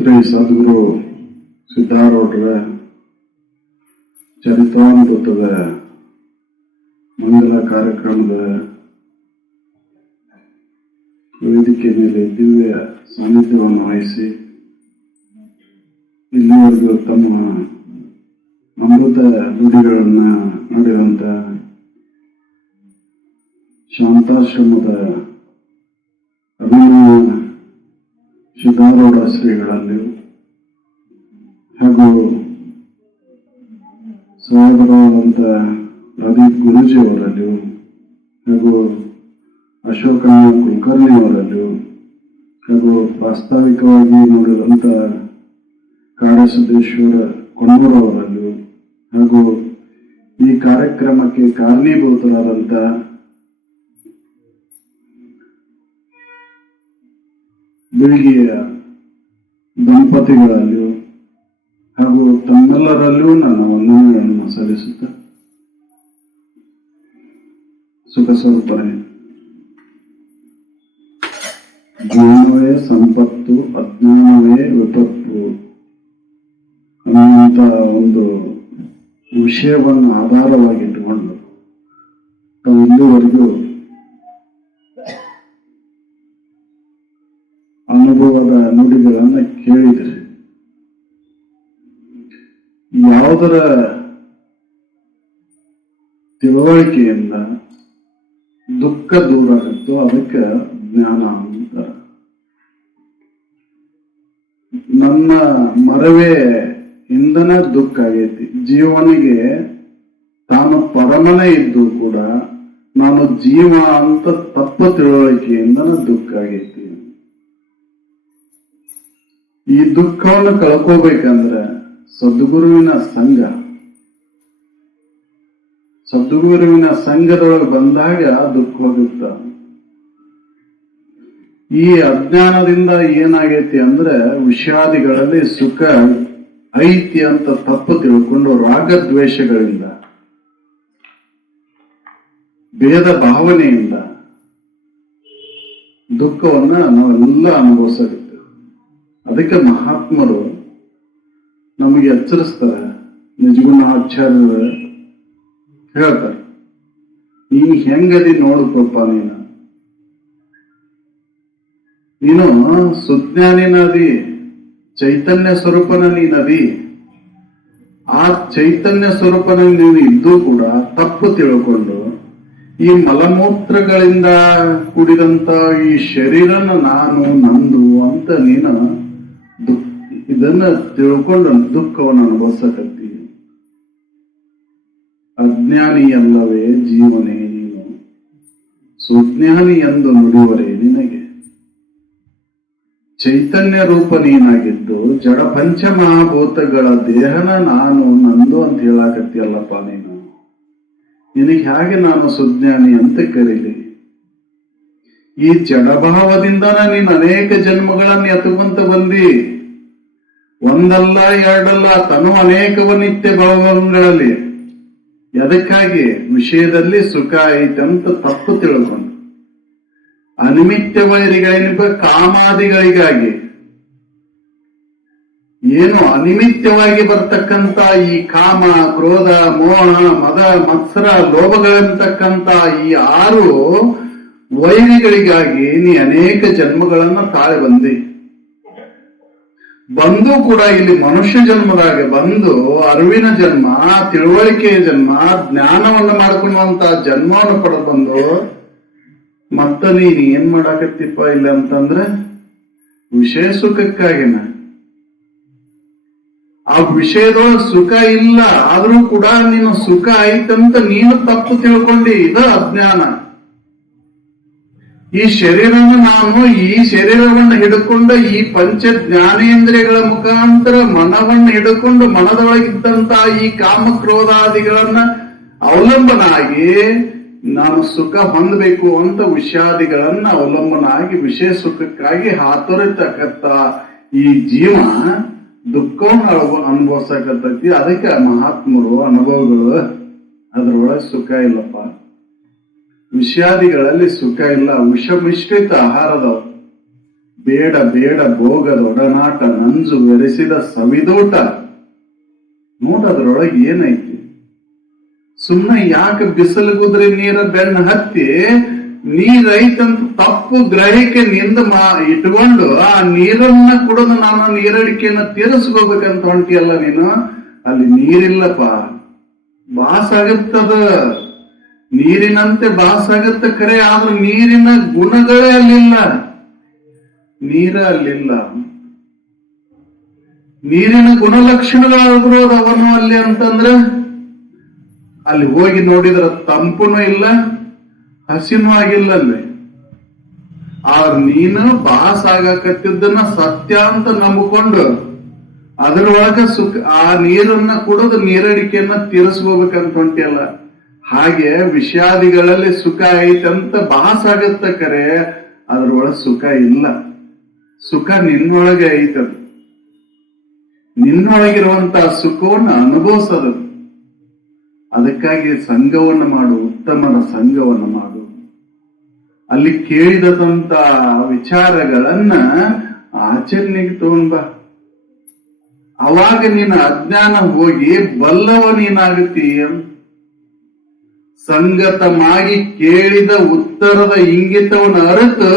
ಶ್ರೀ ಸದ್ಗುರು ಸಿದ್ಧಾರೂಢರ ಚರಿತಾಮೃತದ ಮಂಗಲ ಕಾರ್ಯಕ್ರಮದ ವೇದಿಕೆ ಮೇಲೆ ದಿವ್ಯ ಸಾನ್ನಿಧ್ಯವನ್ನು ವಹಿಸಿ ಇಲ್ಲಿವರೆಗೂ ತಮ್ಮ ಅಮೃತ ನುಡಿಗಳನ್ನ ನಡೆಯುವಂತ ಶಾಂತಾಶ್ರಮದ ಅಭಿನವ ಸಿದ್ಧಾರೂಢ ಶ್ರೀಗಳಲ್ಲಿ ಹಾಗೂ ಸಹೋದರವಾದಂಥ ಪ್ರದೀಪ್ ಗುರೂಜಿ ಅವರಲ್ಲಿಯೂ ಹಾಗೂ ಅಶೋಕ ಕುಲಕರ್ಣಿ ಅವರಲ್ಲಿಯೂ ಹಾಗೂ ಪ್ರಾಸ್ತಾವಿಕವಾಗಿ ನೋಡಿದಂಥ ಕಾಡಸಿದ್ದೇಶ್ವರ ಕೊಣ್ಣೂರು ಅವರಲ್ಲಿಯೂ ಹಾಗೂ ಈ ಕಾರ್ಯಕ್ರಮಕ್ಕೆ ಕಾರಣೀಭೂತರಾದಂಥ ಬೆಳಗ್ಗೆಯ ದಂಪತಿಗಳಲ್ಲಿಯೂ ಹಾಗೂ ತಮ್ಮೆಲ್ಲರಲ್ಲಿಯೂ ನಾನು ವಂದನೆಗಳನ್ನು ಸಲ್ಲಿಸುತ್ತ ಸುಖ ಸ್ವರೂಪರೇ ಜ್ಞಾನವೇ ಸಂಪತ್ತು, ಅಜ್ಞಾನವೇ ವಿಪತ್ತು. ಅನ್ನುವಂಥ ಒಂದು ವಿಷಯವನ್ನು ಆಧಾರವಾಗಿಟ್ಟುಕೊಂಡು ತಾವು ಅನುಭವದ ನುಡಿಗಳನ್ನು ಕೇಳಿದರೆ ಯಾವುದರ ತಿಳುವಳಿಕೆಯಿಂದ ದುಃಖ ದೂರ ಆಗುತ್ತೋ ಅದಕ್ಕೆ ಜ್ಞಾನ ಅಂತ. ನನ್ನ ಮರವೇ ಇಂದನ ದುಃಖ ಆಗೈತಿ. ಜೀವನಿಗೆ ತಾನು ಪರಮನೇ ಇದ್ದು ಕೂಡ ನಾನು ಜೀವ ಅಂತ ತಪ್ಪ ತಿಳುವಳಿಕೆಯಿಂದನ ದುಃಖ ಆಗೈತಿ. ಈ ದುಃಖವನ್ನು ಕಳ್ಕೋಬೇಕಂದ್ರೆ ಸದ್ಗುರುವಿನ ಸಂಘ. ಸದ್ಗುರುವಿನ ಸಂಘದೊಳಗೆ ಬಂದಾಗ ದುಃಖ ಹೋಗುತ್ತ. ಈ ಅಜ್ಞಾನದಿಂದ ಏನಾಗೈತಿ ಅಂದ್ರೆ ವಿಷಾದಿಗಳಲ್ಲಿ ಸುಖ ಐತಿ ಅಂತ ತಪ್ಪು ತಿಳ್ಕೊಂಡು ರಾಗದ್ವೇಷಗಳಿಂದ, ಭೇದ ಭಾವನೆಯಿಂದ ದುಃಖವನ್ನ ನಾವೆಲ್ಲ ಅನುಭವಿಸಬೇಕು. ಅದಕ್ಕೆ ಮಹಾತ್ಮರು ನಮಗೆ ಎಚ್ಚರಿಸ್ತಾರೆ ನಿಜಗುಣ ಆಚಾರ್ಯರು ಹೇಳ್ತಾರೆ ನೀನ್ ಹೆಂಗದಿ ನೋಡ್ಕೊಪ್ಪ ನೀನು. ನೀನು ಸುಜ್ಞಾನಿನದಿ ಚೈತನ್ಯ ಸ್ವರೂಪನ ನೀನದಿ ಆ ಚೈತನ್ಯ ಸ್ವರೂಪನ ನೀನು ಇದ್ದು ಕೂಡ ತಪ್ಪು ತಿಳ್ಕೊಂಡು, ಈ ಮಲಮೂತ್ರಗಳಿಂದ ಕೂಡಿದಂತ ಈ ಶರೀರನ ನಾನು ನಂದು ಅಂತ ನೀನು ಇದನ್ನ ತಿಳ್ಕೊಂಡು ದುಃಖವನ್ನು ಅನುಭವಿಸಕತ್ತಿ ಅಜ್ಞಾನಿ ಅಲ್ಲವೇ ಜೀವನೇ ನೀನು. ಸುಜ್ಞಾನಿ ಎಂದು ನುಡಿಯುವರೆ ನಿನಗೆ. ಚೈತನ್ಯ ರೂಪ ನೀನಾಗಿದ್ದು, ಜಡ ಪಂಚಮಹಾಭೂತಗಳ ದೇಹನ ನಾನು ನಂದು ಅಂತ ಹೇಳಾಕತ್ತೀಯಲ್ಲಪ್ಪ ನೀನು. ನಿನಗೆ ಹೇಗೆ ನಾನು ಸುಜ್ಞಾನಿ ಅಂತ ಕರೀಲಿ ಈ ಜಡಭಾವದಿಂದನ ನೀನ್ ಅನೇಕ ಜನ್ಮಗಳನ್ನ ಎತ್ತುವಂತ ಬಂದಿ. ಒಂದಲ್ಲ ಎರಡಲ್ಲ ತನು ಅನೇಕವ ನಿತ್ಯ ಭಾವಗಳಲ್ಲಿ. ಎದಕ್ಕಾಗಿ? ವಿಷಯದಲ್ಲಿ ಸುಖ ಐತೆ ಅಂತ ತಪ್ಪು ತಿಳ್ಕೊಂಡು. ಅನಿಮಿತ್ಯ ವೈರಿಗಳೇನಪ್ಪ ಕಾಮಾದಿಗಳಿಗಾಗಿ. ಏನು ಅನಿಮಿತ್ಯವಾಗಿ ಬರ್ತಕ್ಕಂತ ಈ ಕಾಮ, ಕ್ರೋಧ, ಮೋಹ, ಮದ, ಮತ್ಸರ ಲೋಭಗಳಂತಕ್ಕಂತ ಈ ಆರು ವೈರಿಗಳಿಗಾಗಿ ನೀ ಅನೇಕ ಜನ್ಮಗಳನ್ನ ತಾಳೆ ಬಂದಿ. ಬಂದು ಕೂಡ ಇಲ್ಲಿ ಮನುಷ್ಯ ಜನ್ಮದಾಗೆ ಬಂದು ಅರಿವಿನ ಜನ್ಮ, ತಿಳುವಳಿಕೆಯ ಜನ್ಮ, ಜ್ಞಾನವನ್ನು ಮಾಡ್ಕೊಳ್ಳುವಂತ ಜನ್ಮವನ್ನು ಪಡೆದು ಬಂದು, ಮತ್ತ ನೀನ್ ಏನ್ ಮಾಡಾಕತ್ತಿಪ್ಪ ಇಲ್ಲ ಅಂತಂದ್ರೆ ವಿಷಯ ಸುಖಕ್ಕಾಗಿನ ಆ ವಿಷಯದೊಳಗೆ ಸುಖ ಇಲ್ಲ ಆದ್ರೂ ಕೂಡ ನೀನು ಸುಖ ಆಯ್ತಂತ ನೀನು ತಪ್ಪು ತಿಳ್ಕೊಂಡಿ, ಇದ ಅಜ್ಞಾನ. ಈ ಶರೀರವನ್ನು ನಾನು ಈ ಶರೀರವನ್ನು ಹಿಡ್ಕೊಂಡ ಈ ಪಂಚ ಜ್ಞಾನೇಂದ್ರಿಯಗಳ ಮುಖಾಂತರ ಮನವನ್ನು ಹಿಡ್ಕೊಂಡು ಮನದೊಳಗಿದ್ದಂತಹ ಈ ಕಾಮ ಕ್ರೋಧಾದಿಗಳನ್ನ ಅವಲಂಬನ ಆಗಿ ನಾನು ಸುಖ ಹೊಂದಬೇಕು ಅಂತ ವಿಷಾದಿಗಳನ್ನ ಅವಲಂಬನಾಗಿ, ವಿಷಯ ಸುಖಕ್ಕಾಗಿ ಹಾತೊರಿತಕ್ಕಂತ ಈ ಜೀವ ದುಃಖವನ್ನು ಅನುಭವಿಸಕತ್ತೈತಿ. ಅದಕ್ಕೆ ಮಹಾತ್ಮರು, ಅನುಭವಗಳು, ಅದರೊಳಗೆ ಸುಖ ಇಲ್ಲಪ್ಪ. ವಿಷಾದಿಗಳಲ್ಲಿ ಸುಖ ಇಲ್ಲ. ವಿಷಮಿಶ್ರಿತ ಆಹಾರದ ಬೇಡ ಬೇಡ ಭೋಗದ ಒಡನಾಟ ನಂಜು ಬೆರೆಸಿದ ಸವಿದೋಟ. ನೋಡದ್ರೊಳಗೆ ಏನೈತಿ? ಸುಮ್ಮನೆ ಯಾಕೆ ಬಿಸಿಲು ಕುದ್ರೆ ನೀರ ಬೆನ್ನ ಹತ್ತಿ ನೀರೈತಂತ ತಪ್ಪು ಗ್ರಹಿಕೆ ನಿಂದ ಮಾ ಇಟ್ಕೊಂಡು ಆ ನೀರನ್ನ ಕುಡಿದು ನಾನು ನೀರಡಿಕೆಯನ್ನ ತೀರಿಸ್ಕೋಬೇಕಂತ ಹೊಂಟಿಯಲ್ಲ ನೀನು? ಅಲ್ಲಿ ನೀರಿಲ್ಲಪ್ಪ. ಬಾಸಾಗತ್ತದ ನೀರಿನಂತೆ ಬಾಸಾಗತ್ತ ಕರೆ, ಆದ್ರೆ ನೀರಿನ ಗುಣಗಳೇ ಅಲ್ಲಿಲ್ಲ. ನೀರ ಅಲ್ಲಿಲ್ಲ. ನೀರಿನ ಗುಣಲಕ್ಷಣಗಳಾದ್ರು ಅವನು ಅಲ್ಲಿ ಅಂತಂದ್ರೆ, ಅಲ್ಲಿ ಹೋಗಿ ನೋಡಿದ್ರ ತಂಪುನೂ ಇಲ್ಲ, ಹಸಿನೂ ಆಗಿಲ್ಲ ಅಲ್ಲಿ. ಆ ನೀನು ಬಾಸ್ ಆಗಾಕತ್ತಿದ್ದನ್ನ ಸತ್ಯ ಅಂತ ನಂಬಿಕೊಂಡು ಅದರೊಳಗ ಸುಖ, ಆ ನೀರನ್ನ ಕುಡಿದು ನೀರಡಿಕೆಯನ್ನ ತೀರಿಸ್ಕೋಬೇಕಂತ ಹೊಂಟಿಯಲ್ಲ. ಹಾಗೆ ವಿಷಾದಿಗಳಲ್ಲಿ ಸುಖ ಐತಂತ ಬಾಸ್ ಆಗತ್ತ ಕರೆ, ಅದ್ರೊಳಗ ಸುಖ ಇಲ್ಲ. ಸುಖ ನಿನ್ನೊಳಗೆ ಐತದು ನಿನ್ನೊಳಗಿರುವಂತ ಸುಖವನ್ನು ಅನುಭವಿಸೋದು. ಅದಕ್ಕಾಗಿ ಸಂಘವನ್ನು ಮಾಡು, ಉತ್ತಮನ ಸಂಘವನ್ನು ಮಾಡು. ಅಲ್ಲಿ ಕೇಳಿದಂತ ವಿಚಾರಗಳನ್ನ ಆಚರಣೆಗೆ ತಗೊಂಡ್ ಬಾ. ಅವಾಗ ನಿನ್ನ ಅಜ್ಞಾನ ಹೋಗಿ ಬಲ್ಲವ ನೀನಾಗುತ್ತೀಯ ಸಂಗತಮಾಗಿ ಕೇಳಿದ ಉತ್ತರದ ಇಂಗಿತವನ್ನು ಅರಿತು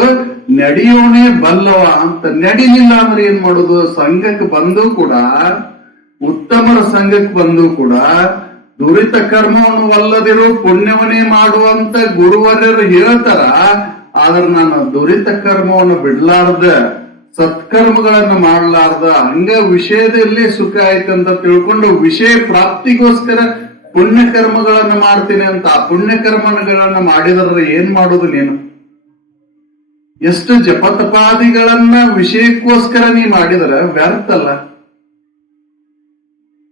ನಡೆಯೋಣೇ ಬಲ್ಲವ ಅಂತ ನಡೀಲಿಲ್ಲ ಅಂದ್ರೆ ಏನ್ ಮಾಡುದು? ಸಂಘಕ್ಕೆ ಬಂದು ಕೂಡ, ಉತ್ತಮರ ಸಂಘಕ್ಕೆ ಬಂದು ಕೂಡ, ದುರಿತ ಕರ್ಮವನ್ನು ವಲ್ಲದಿರು ಪುಣ್ಯವನ್ನೇ ಮಾಡುವಂತ ಗುರುವರ್ಯರು ಹೇಳ್ತಾರ, ಆದ್ರೆ ನಾನು ದುರಿತ ಕರ್ಮವನ್ನು ಬಿಡ್ಲಾರ್ದ, ಸತ್ಕರ್ಮಗಳನ್ನ ಮಾಡಲಾರ್ದ, ಹಂಗ ವಿಷಯದಲ್ಲಿ ಸುಖ ಆಯ್ತಂತ ತಿಳ್ಕೊಂಡು ವಿಷಯ ಪ್ರಾಪ್ತಿಗೋಸ್ಕರ ಪುಣ್ಯ ಕರ್ಮಗಳನ್ನ ಮಾಡ್ತೀನಿ ಅಂತ ಪುಣ್ಯ ಕರ್ಮಗಳನ್ನ ಮಾಡಿದ್ರೆ ಏನ್ ಮಾಡೋದು ನೀನು? ಎಷ್ಟು ಜಪತಪಾದಿಗಳನ್ನ ವಿಷಯಕ್ಕೋಸ್ಕರ ನೀ ಮಾಡಿದ್ರ ವ್ಯರ್ಥ ಅಲ್ಲ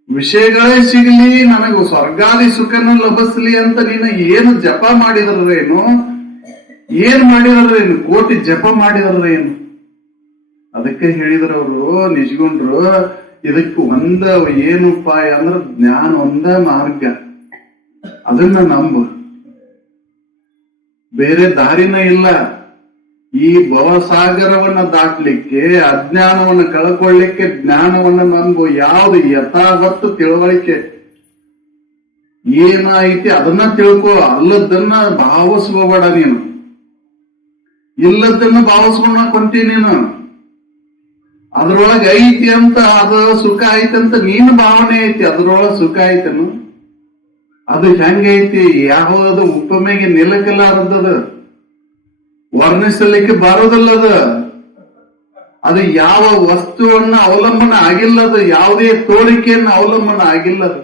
ವಿಷಯಗಳೇ ಸಿಗಲಿ, ನನಗೂ ಸ್ವರ್ಗಾದಿ ಸುಖನ ಲಭಿಸ್ಲಿ ಅಂತ ನೀನು ಏನು ಜಪ ಮಾಡಿದ್ರೇನು? ಏನ್ ಮಾಡಿದ್ರೇನು? ಕೋಟಿ ಜಪ ಮಾಡಿದ್ರೇನು? ಅದಕ್ಕೆ ಹೇಳಿದ್ರ ಅವರು, ನಿಜಗೊಂಡ್ರು ಇದಕ್ಕೆ ಒಂದ ಏನು ಉಪಾಯ ಅಂದ್ರ ಜ್ಞಾನ ಒಂದ ಮಾರ್ಗ. ಅದನ್ನ ನಂಬು. ಬೇರೆ ದಾರಿನ ಇಲ್ಲ. ಈ ಭವಸಾಗರವನ್ನ ದಾಟ್ಲಿಕ್ಕೆ, ಅಜ್ಞಾನವನ್ನ ಕಳ್ಕೊಳ್ಳಿಕ್ಕೆ ಜ್ಞಾನವನ್ನ ನಂಬು. ಯಾವ್ದು ಯಥಾವತ್ತು ತಿಳುವಳಿಕೆ? ಏನಾಯ್ತಿ ಅದನ್ನ ತಿಳ್ಕೊ. ಅಲ್ಲದನ್ನ ಭಾವಿಸ್ಕೋಬೇಡ ನೀನು. ಇಲ್ಲದನ್ನ ಭಾವಿಸ್ಕೊಂಡ ಕೊಂತಿ ನೀನು. ಅದ್ರೊಳಗೆ ಐತಿ ಅಂತ, ಅದು ಸುಖ ಐತಿ ಅಂತ ನೀನ್ ಭಾವನೆ ಐತಿ, ಅದ್ರೊಳಗೆ ಸುಖ ಐತನು? ಅದು ಹೆಂಗೈತಿ ಯಾವುದು ಉಪಮೆಗೆ ನಿಲಕಲಾರದದ ವರ್ಣಿಸಲಿಕ್ಕೆ ಬರೋದಲ್ಲದ ಅದು. ಯಾವ ವಸ್ತುವನ್ನ ಅವಲಂಬನ ಆಗಿಲ್ಲದ ಯಾವುದೇ ತೋರಿಕೆಯನ್ನ ಅವಲಂಬನ ಆಗಿಲ್ಲದ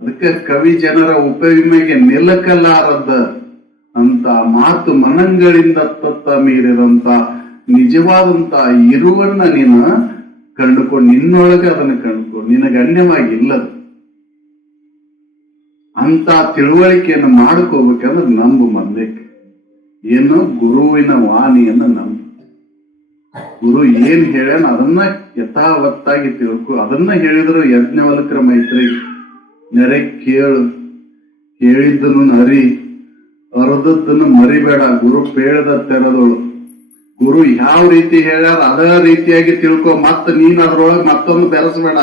ಅದಕ್ಕೆ ಕವಿ ಜನರ ಉಪವಿಮೆಗೆ ನಿಲ್ಲಕಲಾರದ ಅಂತ ಮಾತು ಮನಂಗಳಿಂದ ತತ್ತ ಮೀರಿದಂತ ನಿಜವಾದಂತ ಇರುವನ್ನ ನೀನು ಕಂಡುಕೊ, ನಿನ್ನೊಳಗೆ ಅದನ್ನ ಕಂಡುಕೊಂಡು ನಿನಗೆ ಅನ್ಯವಾಗಿಲ್ಲದು. ಅಂತ ತಿಳುವಳಿಕೆಯನ್ನು ಮಾಡ್ಕೋಬೇಕಂದ್ರೆ ನಂಬು ಮಂದಕ್ಕೆ ಏನು? ಗುರುವಿನ ವಾಣಿಯನ್ನ ನಂಬು. ಗುರು ಏನ್ ಹೇಳ್ಯಾನ ಅದನ್ನ ಯಥಾವತ್ತಾಗಿ ತಿಳ್ಕೊ. ಅದನ್ನ ಹೇಳಿದ್ರು ಯಜ್ಞವಲಕ್ರ ಮೈತ್ರಿ. ನೆರೆ ಕೇಳು. ಕೇಳಿದ್ದನ್ನು ಅರಿ ಅರದದ್ದನ್ನು ಮರಿಬೇಡ. ಗುರು ಪೇಳದ ತೆರದೋಳು. ಗುರು, ಯಾವ ರೀತಿ ಹೇಳ್ಯಾರ ಅದೇ ರೀತಿಯಾಗಿ ತಿಳ್ಕೊ. ಮತ್ತ ನೀನ್ ಅದ್ರೊಳಗೆ ಮತ್ತೊಂದು ಬೆರೆಸಬೇಡ.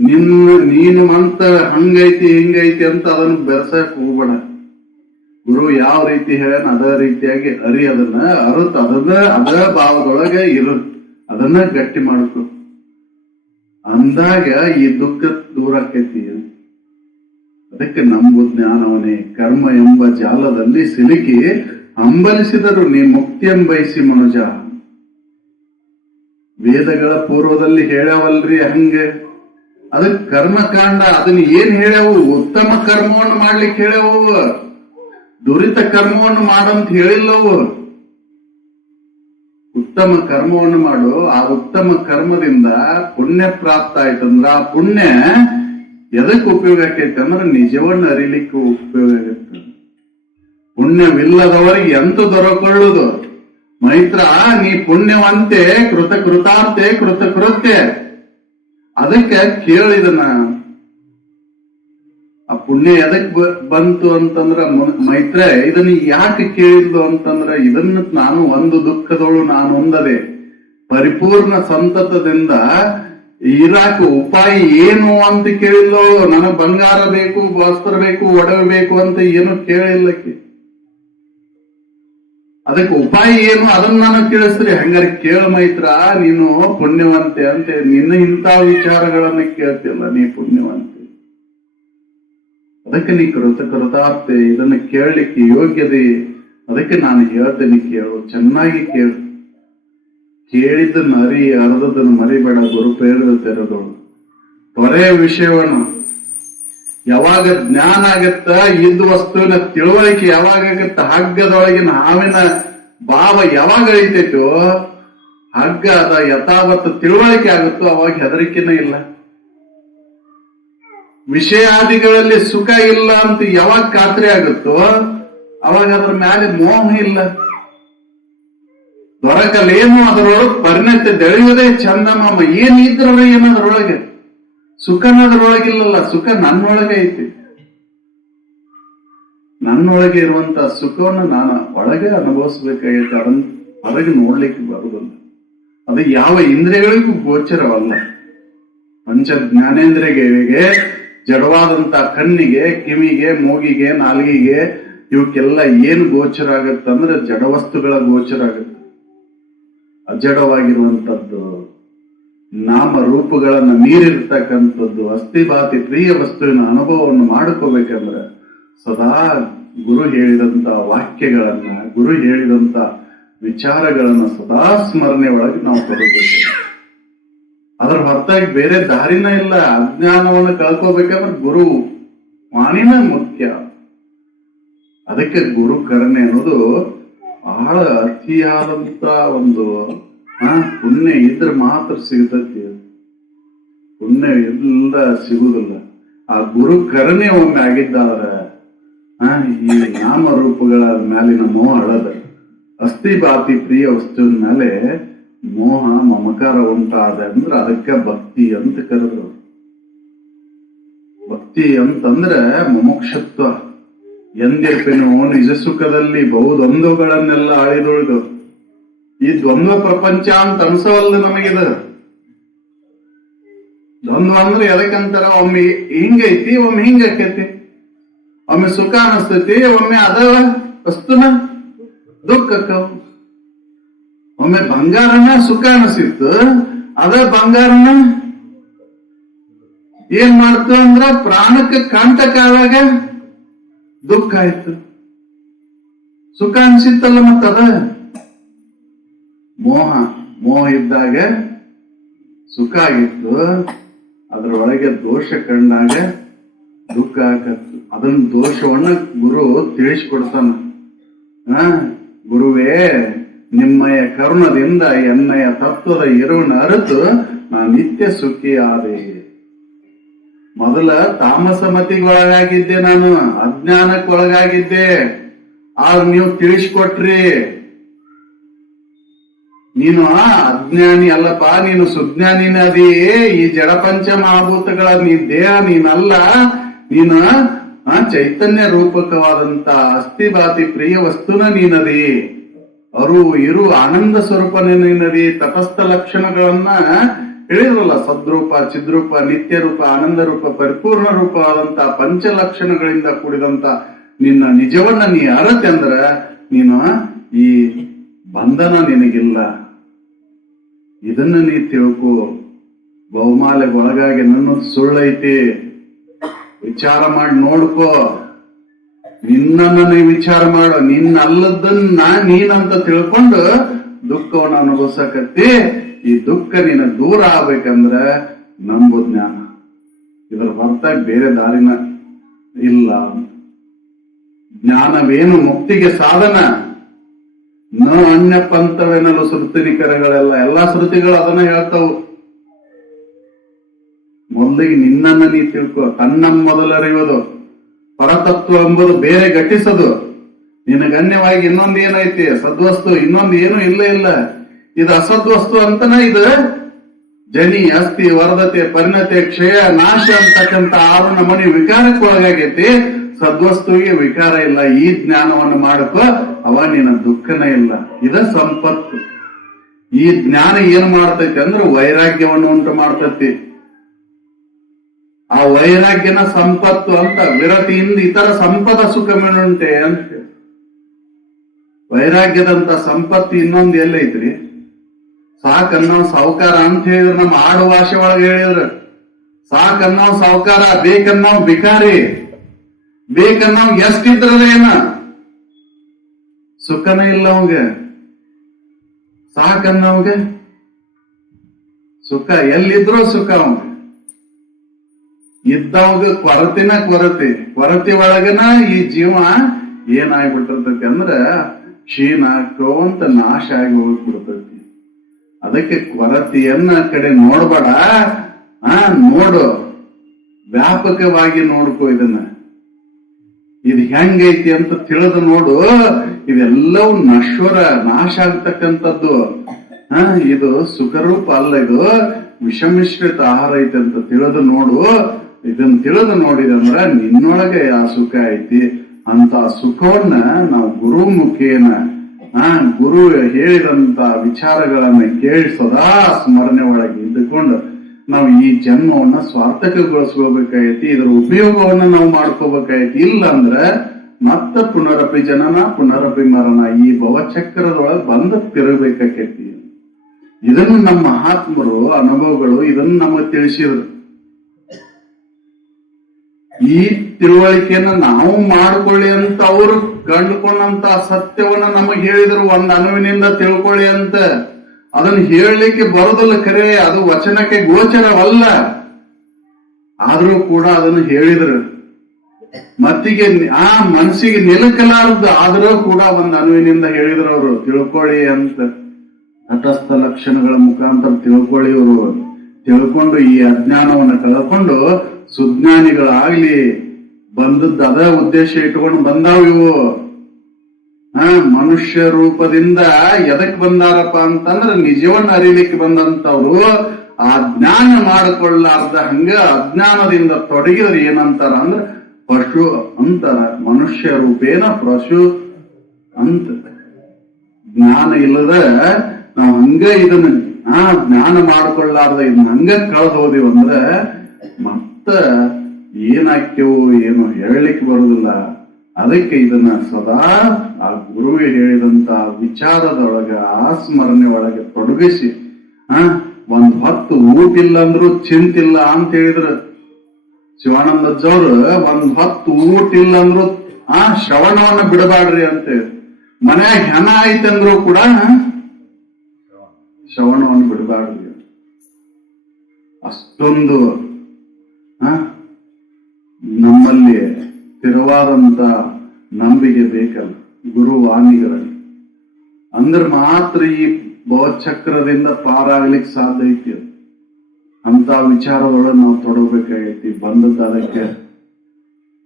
ನಿನ್ನ ನೀನು ಅಂತ ಹಂಗೈತಿ, ಹಿಂಗೈತಿ ಅಂತ ಅದನ್ನ ಬೆರೆಸಕ್ ಹೋಗ್ಬೇಡ. ಗುರು, ಯಾವ ರೀತಿ ಹೇಳ್ಯಾನ ಅದೇ ರೀತಿಯಾಗಿ ಅರಿ ಅದನ್ನ, ಅರುತ್ ಅದನ್ನ, ಅದ ಭಾವದೊಳಗೆ ಇರು. ಅದನ್ನ ಗಟ್ಟಿ ಮಾಡ್ಕೊ. ಅಂದಾಗ ಈ ದುಃಖ ದೂರ ಆಕೈತಿ. ಅದಕ್ಕೆ ನಂಬು ಜ್ಞಾನವನೇ. ಕರ್ಮ ಎಂಬ ಜಾಲದಲ್ಲಿ ಸಿಲುಕಿ ಹಂಬಲಿಸಿದರು ನೀ ಮುಕ್ತಿಯನ್ ಬಯಸಿ ಮನುಜ. ವೇದಗಳ ಪೂರ್ವದಲ್ಲಿ ಹೇಳವಲ್ರಿ ಹಂಗೆ. ಅದಕ್ಕೆ ಕರ್ಮಕಾಂಡ ಅದನ್ನ ಏನ್ ಹೇಳವು? ಉತ್ತಮ ಕರ್ಮವನ್ನು ಮಾಡ್ಲಿಕ್ಕೆ ಹೇಳವು? ದುರಿತ ಕರ್ಮವನ್ನು ಮಾಡಂತ ಹೇಳಿಲ್ಲವು? ಉತ್ತಮ ಕರ್ಮವನ್ನು ಮಾಡು. ಆ ಉತ್ತಮ ಕರ್ಮದಿಂದ ಪುಣ್ಯ ಪ್ರಾಪ್ತ ಆಯ್ತಂದ್ರ ಆ ಪುಣ್ಯ ಎದಕ್ ಉಪಯೋಗ ಆಕೈತೆ ಅಂದ್ರೆ ನಿಜವನ್ನ ಅರಿಲಿಕ್ಕೆ ಉಪಯೋಗ ಆಗತ್ತೆ. ಪುಣ್ಯವಿಲ್ಲದವರಿಗೆ ಎಂತ ದೊರಕೊಳ್ಳುವುದು ಮೈತ್ರ ನೀ ಪುಣ್ಯವಂತೆ, ಕೃತ ಕೃತಾರ್ತೆ, ಕೃತ ಕೃತ್ಯ. ಅದಕ್ಕೆ ಕೇಳಿದನ ಆ ಪುಣ್ಯ ಎದಕ್ ಬಂತು ಅಂತಂದ್ರ ಮೈತ್ರ, ಇದನ್ನ ಯಾಕೆ ಕೇಳಿದ್ಲು ಅಂತಂದ್ರ ಇದನ್ನ ನಾನು ಒಂದು ದುಃಖದೊಳು ನಾನು ಒಂದದೆ. ಪರಿಪೂರ್ಣ ಸಂತತದಿಂದ ಇರಾಕ ಉಪಾಯ ಏನು ಅಂತ ಕೇಳಿಲ್ಲೋ ನನಗ್ ಬಂಗಾರ ಬೇಕು, ವಸ್ತ್ರ ಬೇಕು, ಒಡವೆ ಬೇಕು ಅಂತ ಏನು ಕೇಳಿಲ್ಲಕ್ಕೆ. ಅದಕ್ಕೆ ಉಪಾಯ ಏನು? ಅದನ್ನ ನಾನು ತಿಳಿಸ್ರಿ ಹಂಗಾರೆ ಕೇಳ ಮೈತ್ರ, ನೀನು ಪುಣ್ಯವಂತೆ ಅಂತೆ. ನಿನ್ನ ಇಂತ ವಿಚಾರಗಳನ್ನ ಕೇಳ್ತಿಲ್ಲ ನೀ ಪುಣ್ಯವಂತೆ. ಅದಕ್ಕೆ ನೀ ಕೃತ ಕೃತಾರ್ತೆ. ಇದನ್ನ ಕೇಳಲಿಕ್ಕೆ ಯೋಗ್ಯತೆ. ಅದಕ್ಕೆ ನಾನು ಹೇಳ್ತೇನೆ ಕೇಳು. ಚೆನ್ನಾಗಿ ಕೇಳು. ಕೇಳಿದ್ದನ್ನ ಅರಿ ಅರ್ಧದನ್ನು ಮರಿಬೇಡ. ಗುರುಪೇರದ ತೆರೆದೋಳು. ತೊರೆಯ ವಿಷಯವನ್ನು ಯಾವಾಗ ಜ್ಞಾನ ಆಗತ್ತ ಇದ್ದ ವಸ್ತುವಿನ ತಿಳುವಳಿಕೆ ಯಾವಾಗ ಆಗತ್ತ, ಹಗ್ಗದೊಳಗಿನ ಹಾವಿನ ಭಾವ ಯಾವಾಗ ಅಳಿತೈತೋ, ಹಗ್ಗ ಅದ ಯಥಾವತ್ ತಿಳುವಳಿಕೆ ಆಗುತ್ತೋ, ಅವಾಗ ಹೆದರಿಕೆನೇ ಇಲ್ಲ. ವಿಷಯಾದಿಗಳಲ್ಲಿ ಸುಖ ಇಲ್ಲ ಅಂತ ಯಾವಾಗ ಖಾತ್ರಿ ಆಗುತ್ತೋ, ಅವಾಗ ಅದ್ರ ಮೇಲೆ ಮೋಹ ಇಲ್ಲ. ದೊರಕಲೇನು ಅದರೊಳಗೆ ಪರಿಣತಿ ಬೆಳೆಯುವುದೇ ಚಂದ ಮಾಮ ಏನ್ ಏನದ್ರೊಳಗೆ ಸುಖನದ್ರೊಳಗಿಲ್ಲಲ್ಲ ಸುಖ ನನ್ನೊಳಗೆ ಐತಿ. ನನ್ನೊಳಗೆ ಇರುವಂತ ಸುಖವನ್ನು ನಾನು ಒಳಗೆ ಅನುಭವಿಸ್ಬೇಕಾಗೈತೆ ಅದನ್ನ ಹೊರಗೆ ನೋಡ್ಲಿಕ್ಕೆ ಬರುವುದಿಲ್ಲ. ಅದು ಯಾವ ಇಂದ್ರಿಯಗಳಿಗೂ ಗೋಚರವಲ್ಲ. ಪಂಚ ಜ್ಞಾನೇಂದ್ರಿಯಗಳಿಗೆ ಜಡವಾದಂತ ಕಣ್ಣಿಗೆ, ಕಿವಿಗೆ, ಮೂಗಿಗೆ, ನಾಲ್ಗಿಗೆ, ಇವಕ್ಕೆಲ್ಲ ಏನು ಗೋಚರ ಆಗತ್ತಂದ್ರೆ ಜಡ ವಸ್ತುಗಳ ಗೋಚರ ಆಗುತ್ತೆ. ಅಜಡವಾಗಿರುವಂತದ್ದು ನಾಮ ರೂಪಗಳನ್ನ ಮೀರಿರ್ತಕ್ಕಂಥದ್ದು, ಅಸ್ಥಿಭಾತಿ ಪ್ರಿಯ ವಸ್ತುವಿನ ಅನುಭವವನ್ನು ಮಾಡ್ಕೋಬೇಕಂದ್ರೆ ಸದಾ ಗುರು ಹೇಳಿದಂತ ವಾಕ್ಯಗಳನ್ನ, ಗುರು ಹೇಳಿದಂತ ವಿಚಾರಗಳನ್ನ ಸದಾ ಸ್ಮರಣೆ ಒಳಗೆ ನಾವು ತಗೋಬೇಕು ಅದರ ಹೊರತಾಗಿ ಬೇರೆ ದಾರಿನ ಇಲ್ಲ. ಅಜ್ಞಾನವನ್ನು ಕಳ್ಕೋಬೇಕಂದ್ರೆ ಗುರು ವಾಣಿನ ಮುಖ್ಯ. ಅದಕ್ಕೆ ಗುರು ಕರುಣೆ ಅನ್ನೋದು ಬಹಳ ಅತಿಯಾದಂತ ಒಂದು ಆ ಪುಣ್ಯ ಇದ್ರೆ ಮಾತ್ರ ಸಿಗ್ತೈತಿ. ಪುಣ್ಯ ಇಲ್ಲ ಸಿಗುದಿಲ್ಲ. ಆ ಗುರು ಕರುಣೆ ಒಮ್ಮೆ ಆಗಿದ್ದಾರ ಈ ನಾಮರೂಪಗಳ ಮೇಲಿನ ಮೋಹ ಅಳದ ಅಸ್ಥಿ ಬಾತಿ ಪ್ರಿಯ ವಸ್ತುವಿನ ಮೇಲೆ ಮೋಹ ಮಮಕಾರ ಉಂಟಾದ ಅಂದ್ರೆ ಅದಕ್ಕೆ ಭಕ್ತಿ ಅಂತ ಕರೆದ್ರು. ಭಕ್ತಿ ಅಂತಂದ್ರೆ ಮುಮುಕ್ಷತ್ವ. ಎಂದಿರ್ಪೇನು ನಿಜ ಸುಖದಲ್ಲಿ ಬಹುದೊಂದುಗಳನ್ನೆಲ್ಲ ಆಳಿದೊಳ್ದು ಈ ದ್ವಂದ್ವ ಪ್ರಪಂಚ ಅಂತ ಅನ್ಸವಲ್ದು ನಮಗಿದ. ದ್ವಂದ್ವ ಅಂದ್ರೆ ಎದಕ್ಕಂತಾರ ಒಮ್ಮೆ ಹಿಂಗೈತಿ ಒಮ್ಮೆ ಹಿಂಗ ಆಕೈತಿ. ಒಮ್ಮೆ ಸುಖ ಅನಿಸ್ತೈತಿ, ಒಮ್ಮೆ ಅದ ವಸ್ತುನ ದುಃಖ. ಒಮ್ಮೆ ಬಂಗಾರನ ಸುಖ ಅನಿಸಿತ್ತು, ಅದ ಬಂಗಾರನ ಏನ್ ಮಾಡ್ತು ಅಂದ್ರ ಪ್ರಾಣಕ್ಕೆ ಕಂಟಕ ದುಃಖ ಆಯ್ತು. ಸುಖ ಅನ್ಸಿತ್ತಲ್ಲ ಮತ್ತದ? ಮೋಹ ಮೋಹ ಇದ್ದಾಗ ಸುಖ ಆಗಿತ್ತು. ಅದರೊಳಗೆ ದೋಷ ಕಂಡಾಗ ದುಃಖ ಆಗತ್ತು ಅದನ್ನ ದೋಷವನ್ನ ಗುರು ತಿಳಿಸ್ಕೊಡ್ತಾನ. ಗುರುವೇ, ನಿಮ್ಮಯ ಕರ್ಮದಿಂದ ಎನ್ನಯ ತತ್ವದ ಇರುವನ ಅರಿತು ನಾ ನಿತ್ಯ ಸುಖಿ ಆದೆ. ಮೊದಲ ತಾಮಸ ಮತಿಗೊಳಗಾಗಿದ್ದೆ ನಾನು, ಅಜ್ಞಾನಕ್ಕೊಳಗಾಗಿದ್ದೆ. ಆಗ ನೀವು ತಿಳಿಸ್ಕೊಟ್ರಿ. ನೀನು ಅಜ್ಞಾನಿ ಅಲ್ಲಪ್ಪ, ನೀನು ಸುಜ್ಞಾನಿನದಿ, ಈ ಜಡಪಂಚ ಮಹಾಭೂತಗಳ ನೀ ದೇಹ ನೀನಲ್ಲ, ನೀನ ಚೈತನ್ಯ ರೂಪಕವಾದಂತ ಅಸ್ಥಿಭಾತಿ ಪ್ರಿಯ ವಸ್ತುನ ನೀನದಿ. ಅರು ಇರು ಆನಂದ ಸ್ವರೂಪ ನೀನದಿ, ತಪಸ್ಥ ಲಕ್ಷಣಗಳನ್ನ ಹೇಳಿದ್ರಲ್ಲ, ಸದ್ರೂಪ, ಚಿದ್ರೂಪ ನಿತ್ಯ ರೂಪ ಆನಂದ ರೂಪ ಪರಿಪೂರ್ಣ ರೂಪವಾದಂತ ಪಂಚ ಲಕ್ಷಣಗಳಿಂದ ಕೂಡಿದಂತ ನಿನ್ನ ನಿಜವನ್ನ ನೀ ಅರತೆ ಅಂದ್ರ ನೀನು ಈ ಬಂಧನ ನಿನಗಿಲ್ಲ. ಇದನ್ನ ನೀ ತಿಳ್ಕೊ. ಬಹುಮಾಲೆಗೆ ಒಳಗಾಗಿ ನನ್ನ ಸುಳ್ಳೈತಿ. ವಿಚಾರ ಮಾಡಿ ನೋಡ್ಕೋ. ನಿನ್ನನ್ನ ನೀ ವಿಚಾರ ಮಾಡು. ನಿನ್ನ ಅಲ್ಲದನ್ನ ನೀನಂತ ತಿಳ್ಕೊಂಡು ದುಃಖವನ್ನ ಅನುಭವಿಸಕತ್ತಿ. ಈ ದುಃಖ ನಿನ್ನ ದೂರ ಆಗ್ಬೇಕಂದ್ರ ನಂಬು ಜ್ಞಾನ. ಇದರ ಹೊರತಾಗಿ ಬೇರೆ ದಾರಿನ ಇಲ್ಲ. ಜ್ಞಾನವೇನು ಮುಕ್ತಿಗೆ ಸಾಧನ? ನ ಅನ್ಯ ಪಂಥವೇನಲ್ಲ ಶ್ರುತಿ ನಿಖರಗಳೆಲ್ಲ ಎಲ್ಲಾ ಶ್ರುತಿಗಳು ಅದನ್ನ ಹೇಳ್ತಾವು. ಮೊದಲಿಗೆ ನಿನ್ನನ್ನ ನೀ ತಿಳ್ಕೊ ತನ್ನ ಮೊದಲರಿಯೋದು, ಪರತತ್ವ ಎಂಬುದು ಬೇರೆ ಘಟಿಸದು. ನಿನಗನ್ಯವಾಗಿ ಇನ್ನೊಂದು ಏನೈತಿ ಸದ್ವಸ್ತು, ಇನ್ನೊಂದು ಏನು ಇಲ್ಲ ಇಲ್ಲ. ಇದು ಅಸದ್ವಸ್ತು ಅಂತನ ಇದು? ಜನಿ, ಅಸ್ಥಿ, ವರ್ಧತೆ, ಪರಿಣತೆ, ಕ್ಷಯ, ನಾಶ ಅಂತಕ್ಕಂತ ಆರು ನಮನಿ ವಿಕಾರಕ್ಕೆ ಒಳಗಾಗೈತಿ. ಸದ್ವಸ್ತುವಿಗೆ ವಿಕಾರ ಇಲ್ಲ, ಈ ಜ್ಞಾನವನ್ನು ಮಾಡಕೋ ಅವ ನಿನ್ನ ದುಃಖನ ಇಲ್ಲ. ಇದ ಸಂಪತ್ತು. ಈ ಜ್ಞಾನ ಏನ್ ಮಾಡ್ತೈತಿ ಅಂದ್ರೆ ವೈರಾಗ್ಯವನ್ನು ಉಂಟು ಮಾಡ್ತೈತಿ. ಆ ವೈರಾಗ್ಯನ ಸಂಪತ್ತು ಅಂತ ವಿರತಿಯಿಂದ ಇತರ ಸಂಪದ ಸುಖಮೇನುಂಟೆ ಅಂತ ವೈರಾಗ್ಯದಂತ ಸಂಪತ್ತು ಇನ್ನೊಂದು ಎಲ್ಲೈತ್ರಿ? ಸಾಕನ್ನೋ ಸಾವುಕಾರ ಅಂತ ಹೇಳಿದ್ರು, ನಮ್ಮ ಆಡು ಭಾಷೆ ಒಳಗೆ ಹೇಳಿದ್ರು. ಸಾಕನ್ನೋ ಸಾವುಕಾರ ಬೇಕನ್ನೋ ಬಿಕಾರಿ ಬೇಕನ್ನೋ ಎಷ್ಟಿದ್ರದೇನ? ಸುಖನೇ ಇಲ್ಲ ಅವಂಗೆ ಸಾಕನ್ನ ಅವಂಗೆ ಸುಖ ಎಲ್ಲಿದ್ರೂ ಸುಖ ಅವಂಗೆ ಇದ್ದವಾಗ ಕೊರತಿನ ಕೊರತೆ. ಕೊರತೆ ಒಳಗನ ಈ ಜೀವ ಏನಾಗ್ಬಿಟ್ಟಿರ್ತೈತಿ ಅಂದ್ರ ಕ್ಷೀಣ ಕೋಂತ ನಾಶ ಆಗಿ ಹೋಗ್ಬಿಡ್ತೈತಿ. ಅದಕ್ಕೆ ಕೊರತೆಯನ್ನ ಕಡೆ ನೋಡ್ಬೇಡ. ಆ, ನೋಡು. ವ್ಯಾಪಕವಾಗಿ ನೋಡ್ಕೋ ಇದನ್ನ. ಇದು ಹೆಂಗೈತಿ ಅಂತ ತಿಳಿದು ನೋಡು. ಇದೆಲ್ಲವೂ ನಶ್ವರ ನಾಶ ಆಗ್ತಕ್ಕಂಥದ್ದು. ಇದು ಸುಖರೂಪ ಅಲ್ಲ ಇದು. ವಿಷಮಿಶ್ರಿತ ಆಹಾರ ಐತಿ ಅಂತ ತಿಳಿದು ನೋಡು. ಇದನ್ನ ತಿಳಿದು ನೋಡಿದಂದ್ರ ನಿನ್ನೊಳಗೆ ಆ ಸುಖ ಐತಿ. ಅಂತ ಸುಖವನ್ನ ನಾವು ಗುರು ಮುಖೇನ ಆ, ಗುರು ಹೇಳಿದಂತ ವಿಚಾರಗಳನ್ನ ಕೇಳಿ ಸದಾ ಸ್ಮರಣೆ ಒಳಗೆ ಇದ್ದುಕೊಂಡು ನಾವು ಈ ಜನ್ಮವನ್ನ ಸ್ವಾರ್ಥಕಗೊಳಿಸ್ಕೋಬೇಕಾಗೈತಿ ಇದರ ಉಪಯೋಗವನ್ನ ನಾವು ಮಾಡ್ಕೋಬೇಕಾಗೈತಿ ಇಲ್ಲ ಅಂದ್ರೆ ಮತ್ತ ಪುನರಪಿ ಜನನ, ಪುನರಪಿ ಮರಣ, ಈ ಭವಚಕ್ರದೊಳಗೆ ಬಂದ ತಿರುಗಬೇಕಾಕೈತಿ ಇದನ್ನು ನಮ್ಮ ಮಹಾತ್ಮರು, ಅನುಭವಗಳು ಇದನ್ನು ನಮಗೆ ತಿಳಿಸಿದ್ರು. ಈ ತಿಳುವಳಿಕೆಯನ್ನ ನಾವು ಮಾಡ್ಕೊಳ್ಳಿ ಅಂತ ಅವರು ಕಂಡುಕೊಂಡಂತ ಸತ್ಯವನ್ನ ನಮಗೆ ಹೇಳಿದ್ರು, ಒಂದ್ ಅನುವಿನಿಂದ ತಿಳ್ಕೊಳ್ಳಿ ಅಂತ. ಅದನ್ನ ಹೇಳಲಿಕ್ಕೆ ಬರೋದಿಲ್ಲ ಕರೆ, ಅದು ವಚನಕ್ಕೆ ಗೋಚರವಲ್ಲ. ಆದರೂ ಕೂಡ ಅದನ್ನು ಹೇಳಿದ್ರು. ಮತ್ತಿಗೆ ಆ ಮನಸ್ಸಿಗೆ ನಿಲುಕಲಾರದ ಆದರೂ ಕೂಡ ಒಂದು ಅನುವಿನಿಂದ ಹೇಳಿದ್ರು ಅವರು, ತಿಳ್ಕೊಳ್ಳಿ ಅಂತ. ತಟಸ್ಥ ಲಕ್ಷಣಗಳ ಮುಖಾಂತರ ತಿಳ್ಕೊಳ್ಳಿ ಅವರು. ತಿಳ್ಕೊಂಡು ಈ ಅಜ್ಞಾನವನ್ನ ಕಳ್ಕೊಂಡು ಸುಜ್ಞಾನಿಗಳಾಗ್ಲಿ ಬಂದದ್ದು ಅದ ಉದ್ದೇಶ ಇಟ್ಕೊಂಡು ಬಂದಾವ ಇವು. ಮನುಷ್ಯ ರೂಪದಿಂದ ಎದಕ್ ಬಂದಾರಪ್ಪ ಅಂತಂದ್ರ ನಿಜವನ್ನ ಅರಿಲಿಕ್ಕೆ ಬಂದಂತವ್ರು ಆ ಜ್ಞಾನ ಮಾಡಿಕೊಳ್ಳಾರ್ದ ಹಂಗ ಅಜ್ಞಾನದಿಂದ ತೊಡಗಿದ್ರೆ ಏನಂತಾರ ಅಂದ್ರ ಪಶು ಅಂತಾರ ಮನುಷ್ಯ ರೂಪೇನ ಪಶು ಅಂತ. ಜ್ಞಾನ ಇಲ್ಲದ ನಾವ್ ಹಂಗ ಇದನ್ನ ಆ ಜ್ಞಾನ ಮಾಡ್ಕೊಳ್ಳಾರ್ದ ಇದನ್ನ ಹಂಗ ಕಳೆದು ಹೋದಿವಿ ಅಂದ್ರೆ ಮತ್ತ ಏನಾಕ್ಯವು ಏನು ಹೇಳಲಿಕ್ಕೆ ಬರುದಿಲ್ಲ. ಅದಕ್ಕೆ ಇದನ್ನ ಸದಾ ಆ ಗುರುವೆ ಹೇಳಿದಂತ ವಿಚಾರದೊಳಗ, ಆ ಸ್ಮರಣೆ ಒಳಗೆ ತೊಡಗಿಸಿ ಹ ಒಂದ್ ಹೊತ್ತು ಊಟಿಲ್ಲ ಅಂದ್ರೂ ಚಿಂತಿಲ್ಲ ಅಂತ ಹೇಳಿದ್ರು. ಶಿವಾನಂದಜ್ಜವ್ರು, ಒಂದ್ ಹೊತ್ತು ಊಟಿಲ್ಲ ಅಂದ್ರು ಆ, ಶ್ರವಣವನ್ನ ಬಿಡಬಾಡ್ರಿ ಅಂತ ಮನ್ಯಾಗ ಹೆಣ ಐತಂದ್ರು ಕೂಡ ಶ್ರವಣವನ್ನು ಬಿಡಬಾರ್ದು ಅಷ್ಟೊಂದು ಹ ನಮ್ಮಲ್ಲಿ ಸ್ಥಿರವಾದಂತ ನಂಬಿಕೆ ಬೇಕಲ್ಲ, ಗುರುವಾಣಿಗಳಲ್ಲಿ. ಅಂದ್ರೆ ಮಾತ್ರ ಈ ಭವಚಕ್ರದಿಂದ ಪಾರಾಗ್ಲಿಕ್ಕೆ ಸಾಧ್ಯ ಐತಿ. ಅಂತ ವಿಚಾರದೊಳಗೆ ನಾವು ತೊಡಗಬೇಕಾಗೈತಿ. ಬಂದದ್ದಕ್ಕೆ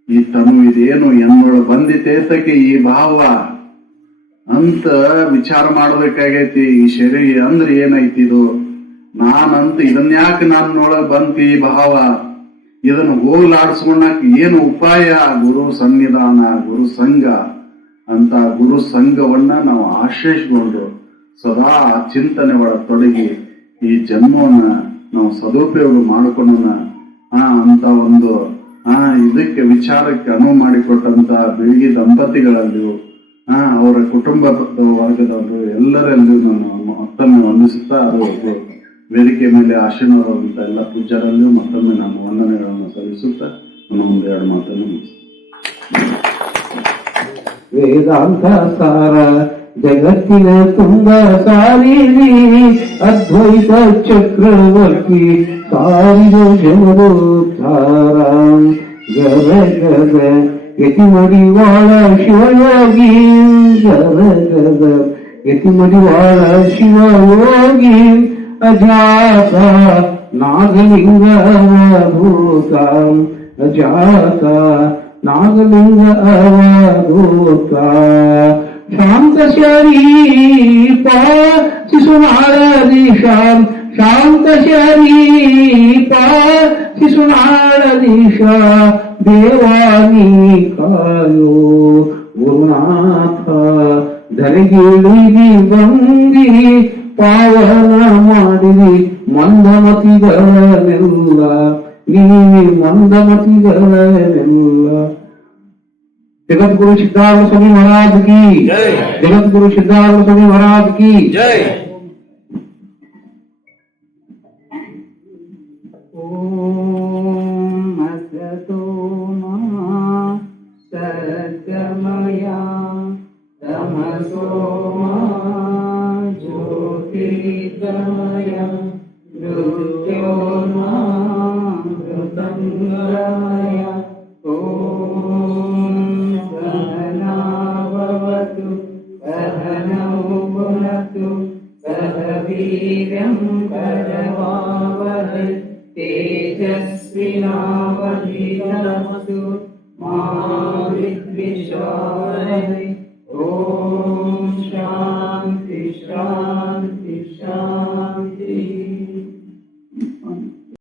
ಈ ತನು ಇದೇನು ಎನ್ನೊಳ ಬಂದಿತೇತಕ್ಕೆ ಈ ಭಾವ ಅಂತ ವಿಚಾರ ಮಾಡಬೇಕಾಗೈತಿ. ಈ ಶರೀರ ಅಂದ್ರೆ ಏನೈತಿ ಇದು? ನಾನಂತ ಇದನ್ಯಾಕೆ ನನ್ನೊಳಗೆ ಬಂತಿ ಈ ಭಾವ? ಇದನ್ನು ಹೋಗ್ಲಾಡಿಸ್ಕೊಳಕ್ ಏನು ಉಪಾಯ? ಗುರು ಸನ್ನಿಧಾನ, ಗುರು ಸಂಘ ಅಂತ ಗುರು ಸಂಘವನ್ನ ನಾವು ಆಶ್ರಯಿಸಿಕೊಂಡು ಸದಾ ಚಿಂತನೆ ಒಳ ತೊಡಗಿ ಈ ಜನ್ಮವನ್ನ ನಾವು ಸದುಪಯೋಗ ಆ, ಅಂತ ಒಂದು, ಆ, ಇದಕ್ಕೆ ವಿಚಾರಕ್ಕೆ ಅನುವು ಮಾಡಿಕೊಟ್ಟಂತ ಬೆಳಗಿ ದಂಪತಿಗಳಲ್ಲಿಯೂ, ಆ, ಅವರ ಕುಟುಂಬ ವರ್ಗದವರು ಎಲ್ಲರಲ್ಲೂ ನಾನು ಮತ್ತೊಮ್ಮೆ ವಂದಿಸುತ್ತಾ ಅದು ವೇದಿಕೆ ಮೇಲೆ ಆಶೀರ್ವಾದ ಎಲ್ಲ ಪೂಜಾರಲ್ಲೂ ಮತ್ತೊಮ್ಮೆ ನಾನು ವಂದನೆಗಳನ್ನು ಸಲ್ಲಿಸುತ್ತಾ ನಾನು ಒಂದೆರಡು ಮಾತನ್ನು ಮುಗಿಸ್ತೇನೆ. ವೇದಾಂತ ಸಾರ ಜಗತ್ತಿನ ತುಂಬ ಸಾರಿರಿ ಅದ್ವೈತ ಚಕ್ರವರ್ತಿ ಸಾರಿದ ಜನರೋದ್ಧಾರ ಗರ ಗದ ಯತಿ ಮಡಿವಾಳ ಶಿವಯೋಗಿ ಗರ ಗದ ಯತಿ ಮಡಿವಾಳ ಶಿವಯೋಗಿ ಅಜಾತ ನಾಗಲಿಂಗ ಭೂತ ಅಜಾತ ನಾಗಲಿಂಗ ಅವಧೂತ ಶಾಂತ ಶರೀಪ ಶಿಶುನಾಳದೀಶಾಂ ಶಾಂತ ಶರೀಪ ಶಿಶುನಾಳದೀಶ ದೇವಾನಿ ಕಾಯೋ ಗುರುನಾಥ ಧರಿಗಿಳಿಗಿ ಬಂದಿ ಪಾವನ ಮಾಡಿರಿ ಮಂದಮತಿಗಳನ್ನೆಲ್ಲ ನೀ ಮಂದಮತಿಗಳನ್ನೆಲ್ಲ जगतगुरु सिद्धार्थ स्वामी महाराज की जय। जगतगुरु सिद्धार्थ स्वामी महाराज की जय ॐ असतो मा सद्गमया तमसो मा ज्योतिर्गमया मृत्यो